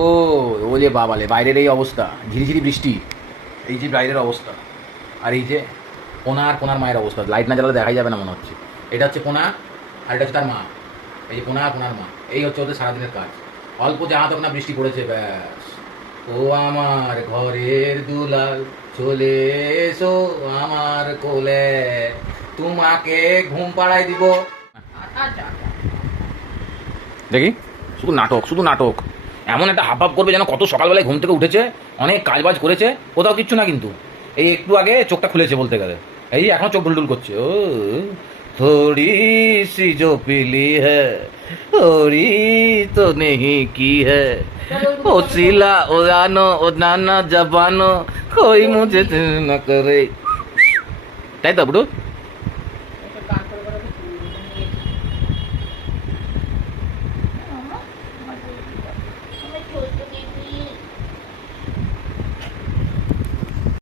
ও ওলে বাবালে বাইরের এই অবস্থা ঝিরিঝিরি বৃষ্টি। এই যে বাইরের অবস্থা আর এই যে কোনা আর কোনার মায়ের অবস্থা লাইট না জ্বালালে দেখাই যাবে না মনে হচ্ছে। এটা হচ্ছে কোনা আর এটা হচ্ছে তার মা। এই যে কোনা আর কোনার মা এই হচ্ছে ওদের সারাদিনের কাজ। অল্প যা তখন না বৃষ্টি পড়েছে ব্যাস। ও আমার ঘরের দুলাল চলে এসো আমার কোলে। তোমাকে ঘুম পাড়াই দিব। দেখি শুধু নাটক শুধু নাটক। এমন একটা হাফ করবে যেন কত সকালবেলায় ঘুম থেকে উঠেছে, অনেক কাজবাজ করেছে, কোথাও কিচ্ছু না কিন্তু। এই একটু আগে চোখটা খুলেছে বলতে গেলে। এই এখন চোখ ডুলডুল করছে। ও, থোড়ি সি জো পিলি হ্যাঁ, হরি তো নেহি কি হ্যাঁ। ও শিলা ও জানো ও জানা জবানো, কই মুঝে না করে। তাই তো, বুডু?